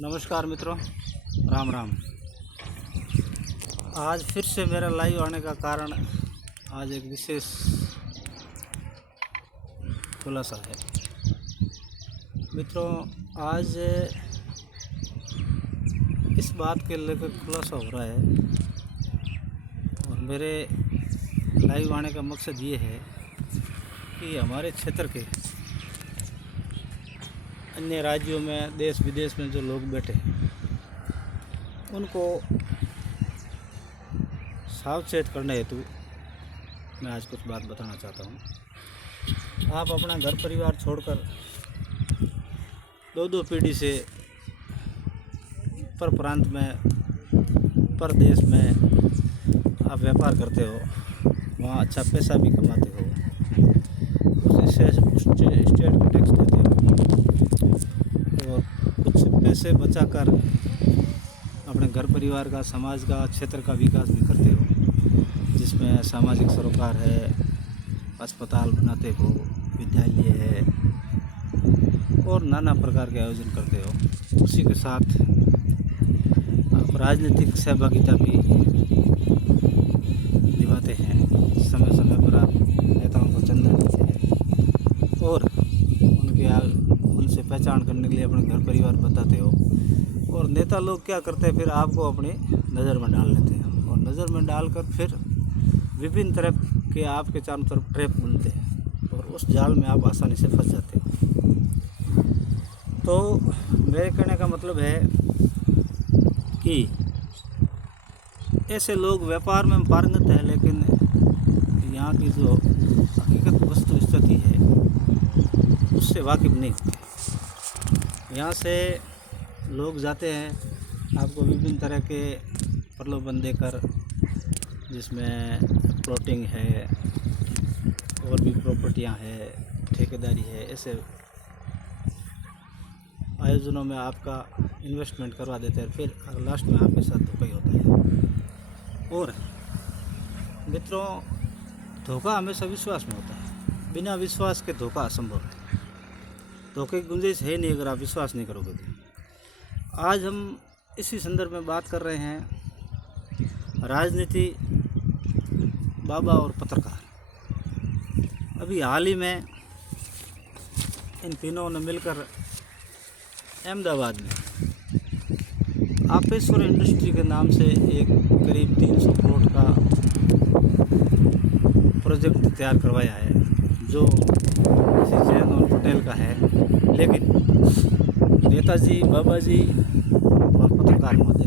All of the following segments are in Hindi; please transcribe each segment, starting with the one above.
नमस्कार मित्रों, राम राम। आज फिर से मेरा लाइव आने का कारण आज एक विशेष खुलासा है। मित्रों, आज इस बात के लेकर खुलासा हो रहा है और मेरे लाइव आने का मकसद ये है कि हमारे क्षेत्र के अन्य राज्यों में, देश विदेश में जो लोग बैठे हैं उनको सावचेत करने हेतु मैं आज कुछ बात बताना चाहता हूँ। आप अपना घर परिवार छोड़कर दो पीढ़ी से पर प्रांत में, पर देश में आप व्यापार करते हो, वहाँ अच्छा पैसा भी कमाते हो, उस स्टेट को टैक्स देते हो और कुछ पैसे बचाकर अपने घर परिवार का, समाज का, क्षेत्र का विकास भी करते हो, जिसमें सामाजिक सरोकार है, अस्पताल बनाते हो, विद्यालय है और नाना प्रकार के आयोजन करते हो। उसी के साथ आप राजनीतिक सहभागिता भी निभाते हैं। समय समय पर आप नेताओं को चंदा देते हैं और उनसे पहचान करने के लिए अपने घर परिवार बताते हो। और नेता लोग क्या करते हैं, फिर आपको अपनी नज़र में डाल लेते हैं और नज़र में डालकर फिर विभिन्न तरह के आपके चारों तरफ ट्रैप बुनते हैं और उस जाल में आप आसानी से फंस जाते हो। तो मेरे कहने का मतलब है कि ऐसे लोग व्यापार में पारंगत हैं, लेकिन यहाँ की जो हकीकत वस्तु स्थिति है उससे वाकिफ नहीं होते। यहाँ से लोग जाते हैं, आपको विभिन्न तरह के प्रलोभन देकर, जिसमें प्लॉटिंग है और भी प्रॉपर्टियाँ हैं, ठेकेदारी है, ऐसे आयोजनों में आपका इन्वेस्टमेंट करवा देते हैं। फिर लास्ट में आपके साथ धोखा ही होता है। और मित्रों, धोखा हमेशा विश्वास में होता है। बिना विश्वास के धोखा असंभव है। धोखे की गुंजाइश है नहीं अगर आप विश्वास नहीं करोगे तो। आज हम इसी संदर्भ में बात कर रहे हैं राजनीति, बाबा और पत्रकार। अभी हाल ही में इन तीनों ने मिलकर अहमदाबाद में आपेश्वर इंडस्ट्री के नाम से एक करीब 300 करोड़ का प्रोजेक्ट तैयार करवाया है, जो श्री जैन और पटेल का है। लेकिन नेताजी, बाबा जी और पत्रकार महोदय,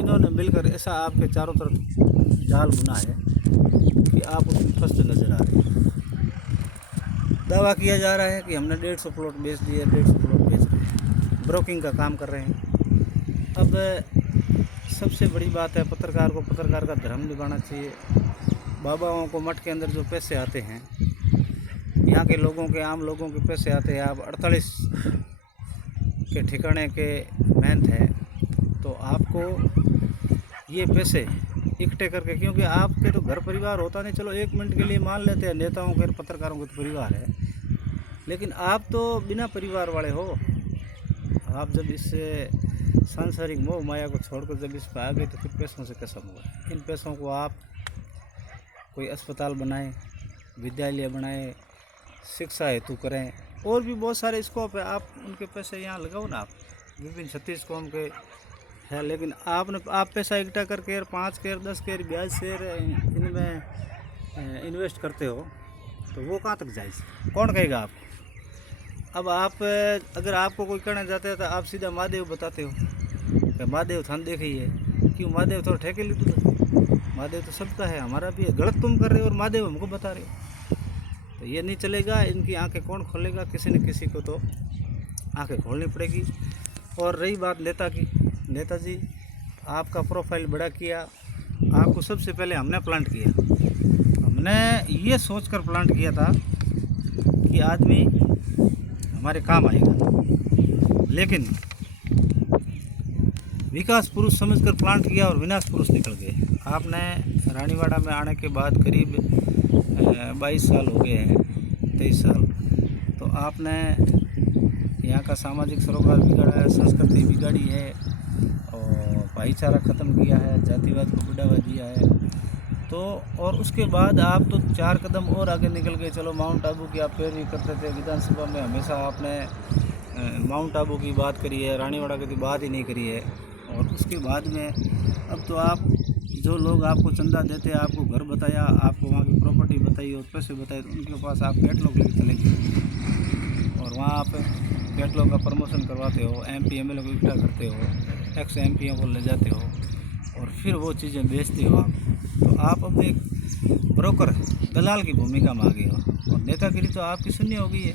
इन्होंने मिलकर ऐसा आपके चारों तरफ जाल बुना है कि आप उसमें फंसते नजर आ रहे हैं। दावा किया जा रहा है कि हमने 150 प्लॉट बेच दिए, 150 प्लॉट बेच दिए, ब्रोकिंग का काम कर रहे हैं। अब सबसे बड़ी बात है, पत्रकार को पत्रकार का धर्म निभाना चाहिए। बाबाओं को मठ के अंदर जो पैसे आते हैं, यहाँ के लोगों के, आम लोगों के पैसे आते हैं। आप 48 के ठिकाने के मेहनत है, तो आपको ये पैसे इकट्ठे करके, क्योंकि आपके तो घर परिवार होता नहीं, चलो 1 मिनट के लिए मान लेते हैं, नेताओं के, पत्रकारों के तो परिवार है, लेकिन आप तो बिना परिवार वाले हो। आप जब इससे सांसारिक मोह माया को छोड़कर जब इस पर आ गए, तो फिर पैसों से कैसा होगा। इन पैसों को आप कोई अस्पताल बनाएं, विद्यालय बनाएं, शिक्षा हेतु करें, और भी बहुत सारे स्कोप है। आप उनके पैसे यहाँ लगाओ ना। आप विभिन्न 36 कौम के है, लेकिन आप पैसा इकट्ठा करके 5 के 10 के ब्याज से इनमें इन्वेस्ट करते हो, तो वो कहाँ तक जायज़, कौन कहेगा आप। अब आप अगर आपको कोई कहना चाहते हैं तो आप सीधा महादेव बताते हो कि महादेव थान देखिए। क्यों महादेव तो ठेके ली तो महादेव तो सबका है, हमारा भी है। गलत तुम कर रहे हो और महादेव हमको बता रहे हो, तो ये नहीं चलेगा। इनकी आंखें कौन खोलेगा, किसी न किसी को तो आंखें खोलनी पड़ेगी। और रही बात नेता की, नेताजी आपका प्रोफाइल बड़ा किया, आपको सबसे पहले हमने प्लांट किया। हमने ये सोचकर प्लांट किया था कि आदमी हमारे काम आएगा, लेकिन विकास पुरुष समझकर प्लांट किया और विनाश पुरुष निकल गए। आपने रानीवाड़ा में आने के बाद करीब 22 साल हो गए हैं, 23 साल, तो आपने यहाँ का सामाजिक सरोकार बिगड़ा है, संस्कृति बिगाड़ी है और भाईचारा ख़त्म किया है, जातिवाद को बढ़ावा दिया है। तो और उसके बाद आप तो 4 कदम और आगे निकल गए। चलो माउंट आबू की आप पैरवी करते थे, विधानसभा में हमेशा आपने माउंट आबू की बात करी है, रानीवाड़ा की तो बात ही नहीं करी है। और उसके बाद में अब तो आप जो लोग आपको चंदा देते हैं, आपको घर बताया, आपको वहाँ की प्रॉपर्टी बताई और पैसे बताए, तो उनके पास आप कैटलॉग लेके चले गए और वहाँ आप कैटलॉग का प्रमोशन करवाते हो, MP MLA को इकट्ठा करते हो, एक्स MPओं को ले जाते हो और फिर वो चीज़ें बेचते हो आप। तो आप अब एक ब्रोकर दलाल की भूमिका में आ गए हो और नेतागिरी तो आपकी शून्य हो गई है।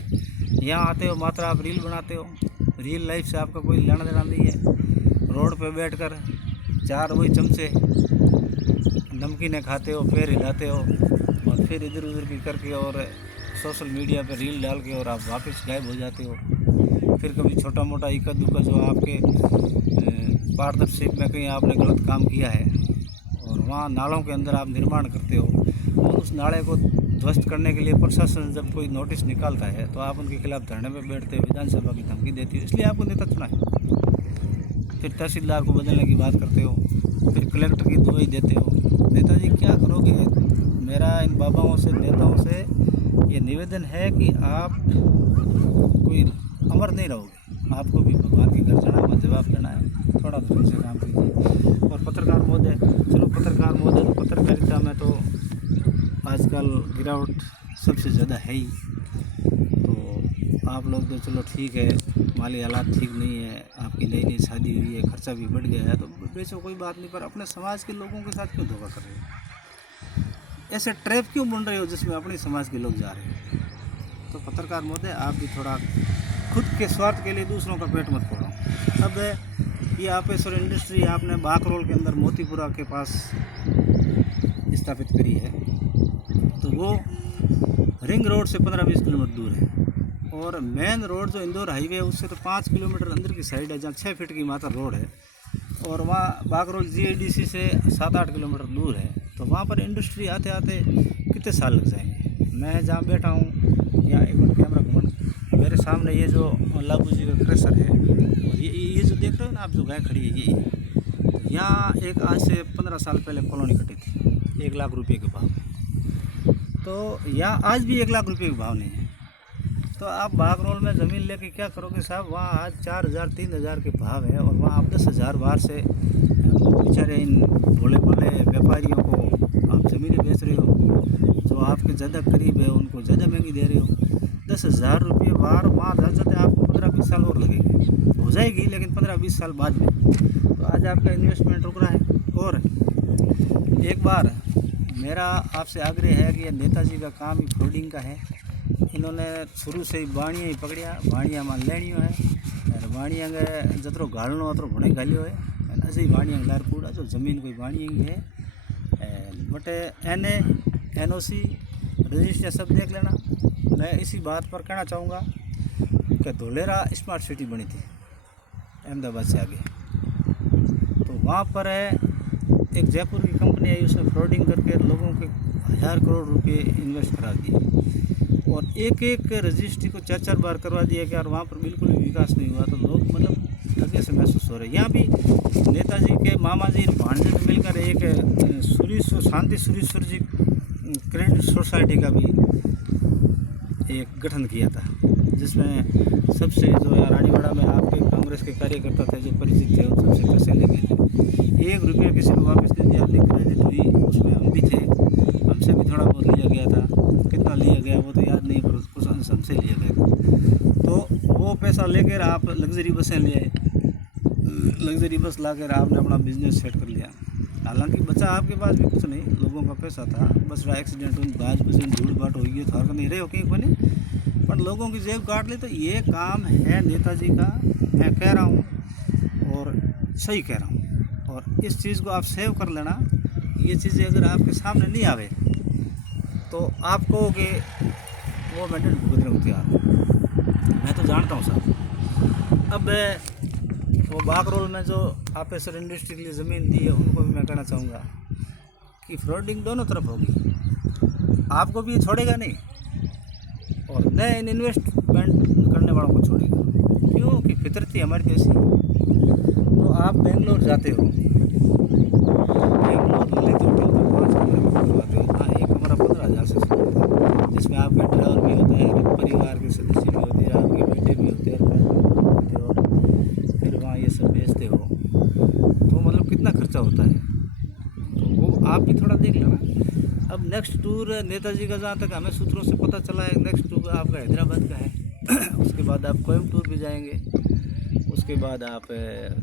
यहाँ आते हो मात्र आप रील बनाते हो, रियल लाइफ से आपका कोई लेना देना नहीं है। रोड पे बैठकर 4 वही चमचे नमकीनें खाते हो, पैर हिलाते हो और फिर इधर उधर की करके और सोशल मीडिया पर रील डाल के और आप वापस गायब हो जाते हो। फिर कभी छोटा मोटा इक्का दुक्का जो आपके पार्टनरशिप में कहीं आपने गलत काम किया है और वहाँ नालों के अंदर आप निर्माण करते हो और उस नाले को ध्वस्त करने के लिए प्रशासन जब कोई नोटिस निकालता है तो आप उनके खिलाफ धरने में बैठते हो, विधानसभा की धमकी देती हो, इसलिए आपको नेता चुना है। फिर तहसीलदार को बदलने की बात करते हो, फिर कलेक्टर की दुआई देते हो। नेताजी क्या करोगे? मेरा इन बाबाओं से, नेताओं से ये निवेदन है कि आप कोई अमर नहीं रहोगे, आपको भी भगवान के घर जाना है, जवाब देना है, थोड़ा धर्म से काम कीजिए। और पत्रकार महोदय, चलो पत्रकार महोदय तो पत्रकारिता में तो आजकल गिरावट सबसे ज़्यादा है ही। तो आप लोग तो चलो ठीक है, माली हालात ठीक नहीं है, आपकी नई नई शादी हुई है, खर्चा भी बढ़ गया है, तो बेचो कोई बात नहीं, पर अपने समाज के लोगों के साथ क्यों धोखा कर रहे हो? ऐसे ट्रैप क्यों बन रहे हो जिसमें अपने समाज के लोग जा रहे हैं? तो पत्रकार महोदय आप भी थोड़ा खुद के स्वार्थ के लिए दूसरों का पेट मत फोड़ो। अब ये आपेश्वर इंडस्ट्री आपने बाकरोल के अंदर मोतीपुरा के पास स्थापित करी है, तो वो रिंग रोड से 15-20 किलोमीटर दूर है और मेन रोड जो इंदौर हाईवे है उससे तो 5 किलोमीटर अंदर की साइड है, जहाँ 6 फीट की मात्र रोड है और वहाँ बाकरोल GIDC से 7-8 किलोमीटर दूर है। तो वहाँ पर इंडस्ट्री आते आते कितने साल लग जाएंगे। मैं जहाँ बैठा हूँ, यहाँ एक मिनट कैमरा घुमा, मेरे सामने ये जो लाबू जी का क्रेशर है और ये जो देख रहे हो ना आप, जो गाय खड़ी है ये, यहाँ एक आज से 15 साल पहले कॉलोनी कटी थी 1 लाख रुपये के भाव में। तो यहाँ आज भी 1 लाख रुपये के भाव नहीं है। तो आप बागरोल में ज़मीन लेके क्या करोगे साहब? वहाँ आज 4,000-3,000 के भाव है और वहाँ आप 10,000 बाहर से बेचारे इन भोले भाले व्यापारियों को आप ज़मीनें बेच रहे हो, जो आपके ज़्यादा करीब है उनको ज़्यादा महंगी दे रहे हो। 10,000 रुपये बाहर वहाँ जा जाते आपको 15-20 साल और लगेंगे, हो जाएगी लेकिन 15-20 साल बाद में। तो आज आपका इन्वेस्टमेंट रुक रहा है। और एक बार मेरा आपसे आग्रह है कि नेताजी का काम ही फ्रॉडिंग का है। इन्होंने शुरू से ही बाणियाँ ही पकड़िया, बाणियाँ मान लेनियो है और बाणियाँ के जतरो गालनो अतरो घणे गालियो है, ऐसे ही बाणियाँ लार पूरा जो ज़मीन कोई बाणियाँ है बटे NOC रजिस्टर सब देख लेना। मैं इसी बात पर कहना चाहूँगा कि धोलेरा स्मार्ट सिटी बनी थी अहमदाबाद से आगे, तो वहाँ पर एक जयपुर की कंपनी आई, उसने फ्रॉडिंग करके लोगों के 1000 करोड़ रुपए इन्वेस्ट करा दिए और एक एक रजिस्ट्री को 4-4 बार करवा दिया कि यार वहाँ पर बिल्कुल भी विकास नहीं हुआ। तो लोग मतलब धक्के से महसूस हो रहे हैं। यहाँ भी नेताजी के मामा जी भांजे में मिलकर एक शांति सुरेश्वर जी क्रेडिट सोसाइटी का भी एक गठन किया था, जिसमें सबसे जो रानीवाड़ा में आपके कांग्रेस के कार्यकर्ता थे जो परिचित थे उन सबसे पैसे ले गए थे। 1 रुपया किसी को वापस नहीं दिया, अपनी क्रेडिट हुई, उसमें हम भी थे, हमसे भी थोड़ा बहुत लिया गया था। कितना लिया गया वो तो याद नहीं, पर कुछ अंश हमसे लिया गया। तो वो पैसा लेकर आप लग्जरी बसें ले आए, लग्जरी बस लाकर आपने अपना बिजनेस सेट कर लिया। हालांकि बचा आपके पास भी कुछ नहीं, लोगों का पैसा था, बस एक्सीडेंट हुई, बाज बसी धूल बाट हो गई, थोड़ा नहीं रहे हो कहीं बने, पर लोगों की जेब काट ली। तो ये काम है नेताजी का, मैं कह रहा हूँ और सही कह रहा हूँ। और इस चीज़ को आप सेव कर लेना। ये चीज़ें अगर आपके सामने नहीं आवे तो आप कहोगे वो मेंटेन भुगतने को तैयार हूँ। मैं तो जानता हूँ सर। अब वो बागरोल में जो आपेश्वर इंडस्ट्री के लिए ज़मीन दी है उनको भी मैं कहना चाहूँगा कि फ्रॉडिंग दोनों तरफ होगी, आपको भी छोड़ेगा नहीं और नए इन्वेस्टमेंट करने वालों को छोड़ेगा। फितरत ही हमारी देसी। तो आप बेंगलोर जाते हो, बेंगलोर ललित होटल में 5 कमरे बुक करवाते हो, हाँ 1 कमरा 15,000 से शुरू होता है, जिसमें आपका ड्राइवर भी होता है, परिवार के सदस्य भी होते हैं, आपके बेटे भी होते हैं और फिर वहाँ ये सब बेचते हो, तो मतलब कितना खर्चा होता है, तो वो आप भी थोड़ा देख लेना। अब नेक्स्ट टूर नेताजी का, जहाँ तक हमें सूत्रों से पता चला है, नेक्स्ट टूर आपका हैदराबाद का है। उसके बाद आप कोयम्बटूर भी जाएंगे, उसके बाद आप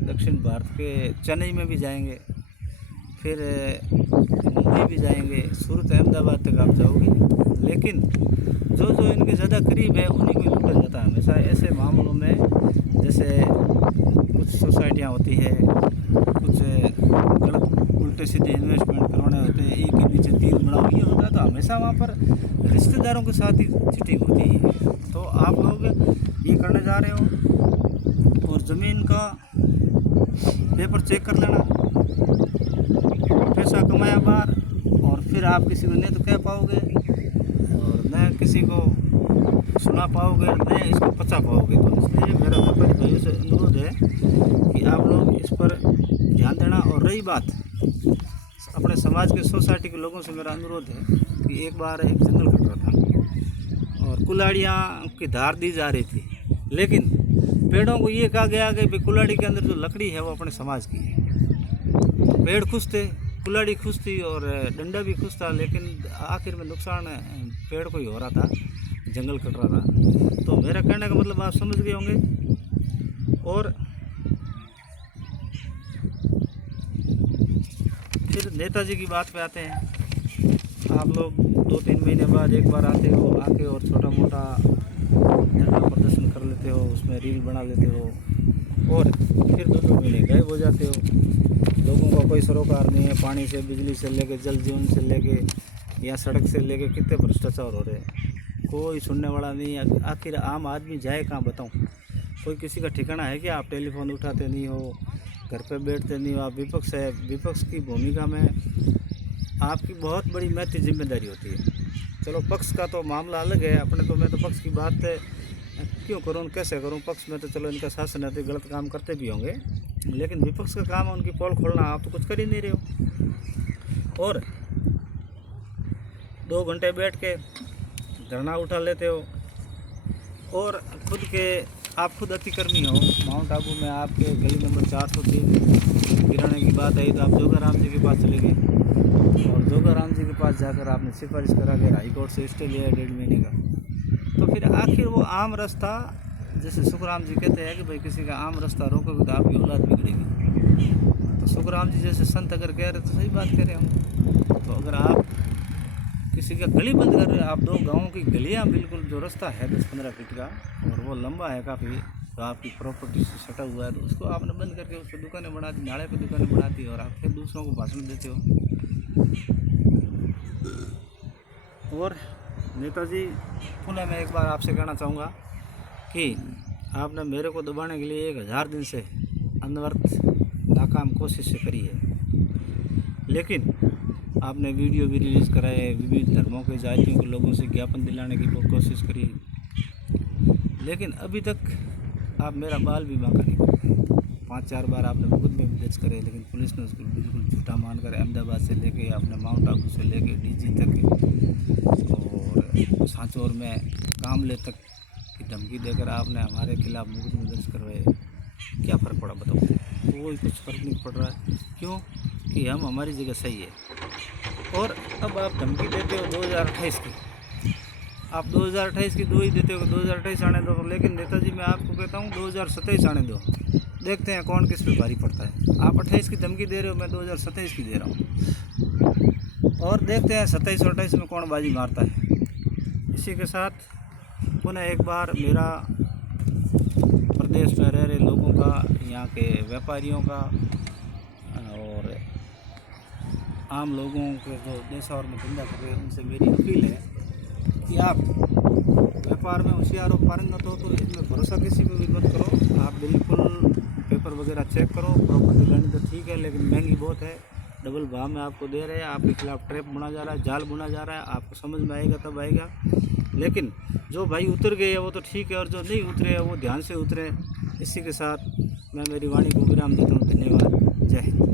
दक्षिण भारत के चेन्नई में भी जाएंगे, फिर मुंबई भी जाएंगे, सूरत अहमदाबाद तक आप जाओगे। लेकिन जो जो इनके ज़्यादा करीब है उन्हीं को लूटा जाता है हमेशा ऐसे मामलों में। जैसे कुछ सोसाइटियाँ होती है, कुछ गलत उल्टे सीधे इन्वेस्टमेंट करवाने होते हैं, एक के नीचे 3 बनाओ, ये होता है, तो हमेशा वहाँ पर रिश्तेदारों के साथ ही चीटिंग होती है। तो आप लोग ये करने जा रहे हो और ज़मीन का पेपर चेक कर लेना, पैसा कमाया बाहर, और फिर आप किसी को नहीं तो कह पाओगे और न किसी को सुना पाओगे, न इसको पचा पाओगे। तो इसलिए मेरा व्यापारी भाइयों से अनुरोध है कि आप लोग इस पर ध्यान देना। और रही बात अपने समाज के सोसाइटी के लोगों से, मेरा अनुरोध है कि एक बार एक जंगल कट रहा था और कुल्हाड़ियाँ की धार दी जा रही थी, लेकिन पेड़ों को ये कहा गया कि भाई कुल्हाड़ी के अंदर जो लकड़ी है वो अपने समाज की है। पेड़ खुश थे, कुल्हाड़ी खुश थी और डंडा भी खुश था, लेकिन आखिर में नुकसान पेड़ को ही हो रहा था, जंगल कट रहा था। तो मेरा कहने का मतलब आप समझ गए होंगे। और फिर नेताजी की बात पे आते हैं। आप लोग 2-3 महीने बाद एक बार आते हो, आके और छोटा मोटा धरना प्रदर्शन कर लेते हो, उसमें रील बना लेते हो और फिर 2-2 महीने गायब हो जाते हो। लोगों का कोई सरोकार नहीं है, पानी से, बिजली से लेके, जल जीवन से लेके, या सड़क से लेके कितने भ्रष्टाचार हो रहे हैं, कोई सुनने वाला नहीं है। आखिर आम आदमी जाए कहाँ बताऊँ? कोई किसी का ठिकाना है कि आप टेलीफोन उठाते नहीं हो, घर पे बैठते नहीं हो, आप विपक्ष है। विपक्ष की भूमिका में आपकी बहुत बड़ी महत्वपूर्ण जिम्मेदारी होती है। चलो पक्ष का तो मामला अलग है, अपने तो मैं तो पक्ष की बात क्यों करूँ, कैसे करूँ? पक्ष में तो चलो इनका शासन है तो गलत काम करते भी होंगे, लेकिन विपक्ष का काम है उनकी पोल खोलना। आप तो कुछ कर ही नहीं रहे हो और 2 घंटे बैठ के धरना उठा लेते हो और आप खुद अतिक्रमी हो। माउंट आबू में आपके गली नंबर 403 गिराने की बात आई तो आप जोगाराम जी के पास चले गए और जोगाराम जी के पास जाकर आपने सिफारिश करा के हाई कोर्ट से स्टे लिया 1.5 महीने का। तो फिर आखिर वो आम रास्ता, जैसे सुखराम जी कहते हैं कि भाई किसी का आम रास्ता रोकोगे तो आपकी औलाद बिगड़ेगी, तो सुखराम जी जैसे संत अगर कह रहे तो सही बात कह रहे हम। तो अगर आप किसी का गली बंद कर रहे हो, आप 2 गाँव की गलियाँ बिल्कुल, जो रास्ता है 10-15 फीट का और वो लंबा है काफ़ी, तो आपकी प्रॉपर्टी से सटा हुआ है, तो उसको आपने बंद करके उस पर दुकानें बना दी, नाले पे दुकानें बना दी और आप फिर दूसरों को भाषण देते हो। और नेताजी पुनः मैं एक बार आपसे कहना चाहूँगा कि आपने मेरे को दबाने के लिए 1000 दिन से अनवरत नाकाम कोशिश से करी है, लेकिन आपने वीडियो भी रिलीज़ कराए, विभिन्न धर्मों के जातियों के लोगों से ज्ञापन दिलाने की कोशिश करी, लेकिन अभी तक आप मेरा बाल भी बांका नहीं करते। 5-4 बार आपने मुकदमे भी दर्ज करे, लेकिन पुलिस ने उसको बिल्कुल झूठा मानकर अहमदाबाद से लेके अपने माउंट आबू से लेके डीजी तक और सांचौर में कामले तक की धमकी देकर आपने हमारे खिलाफ मुकदमे दर्ज करवाए। क्या फ़र्क पड़ा बताओ? कोई कुछ फ़र्क नहीं पड़ रहा है। क्यों? कि हम हमारी जगह सही है। और अब आप धमकी देते हो 2028 की, आप 2028 की दो ही देते हो, 2028 आने दो, लेकिन नेताजी मैं आपको कहता हूँ 2027 आने दो, देखते हैं कौन किस पे भारी पड़ता है। आप 28 की धमकी दे रहे हो, मैं 2027 की दे रहा हूँ और देखते हैं 27 और 28 में कौन बाजी मारता है। इसी के साथ पुनः एक बार मेरा प्रदेश में रह रहे लोगों का, यहाँ के व्यापारियों का और आम लोगों के जो देश और में धंधा कर रहे हैं, उनसे मेरी अपील है कि आप व्यापार में होशियार हो, पारंगत हो, तो इसमें भरोसा किसी को भी मत करो। आप बिल्कुल पेपर वगैरह चेक करो। प्रॉपर्टी लेनी तो ठीक है, लेकिन महंगी बहुत है, डबल भाव में आपको दे रहे हैं, आपके खिलाफ ट्रैप बुना जा रहा है, जाल बुना जा रहा है। आपको समझ में आएगा तब आएगा, लेकिन जो भाई उतर गए हैं वो तो ठीक है, और जो नहीं उतरे हैं वो ध्यान से उतरे। इसी के साथ मैं मेरी वाणी को विराम देता हूँ। धन्यवाद। जय हिंद।